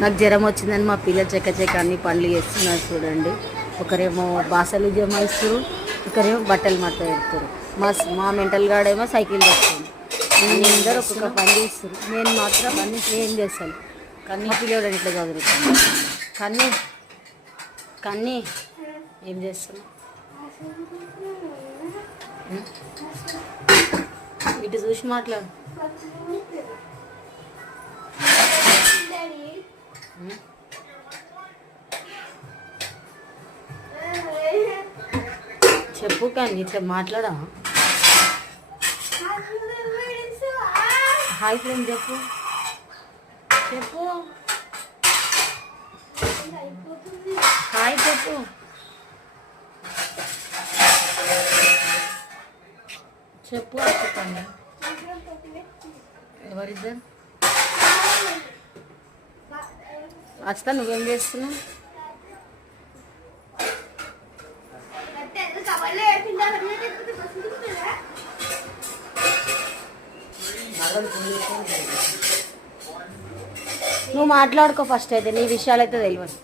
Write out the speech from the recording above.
నాకు జ్వరం వచ్చిందని మా పిల్లలు చెక్క అన్ని పనులు చేస్తున్నారు చూడండి. ఒకరేమో బాసలు జమాయిస్తారు, ఒకరేమో బట్టలు మడత పెడతారు. మా మెంటల్ గాడేమో సైకిల్ తెస్తుంది. అందరూ ఒక్కొక్క పని చేస్తారు. నేను మాత్రం అన్ని ఏం చేస్తాను. కానీ మా పిల్లలు ఇట్లా చదువుతాను. కానీ కానీ ఏం చేస్తాను, ఇటు చూసి మాట్లాడు. చెప్పు కానీ ఇట్లా మాట్లాడా. హాయ్ ఫ్రెండ్ చెప్పు చెప్పు హాయ్ చెప్పు. చెప్పు చెప్పండి. ఎవరిద్దరు వస్తా, నువ్వేం చేస్తున్నావు? నువ్వు మాట్లాడుకో ఫస్ట్, అయితే నీ విషయాలు అయితే తెలియదు.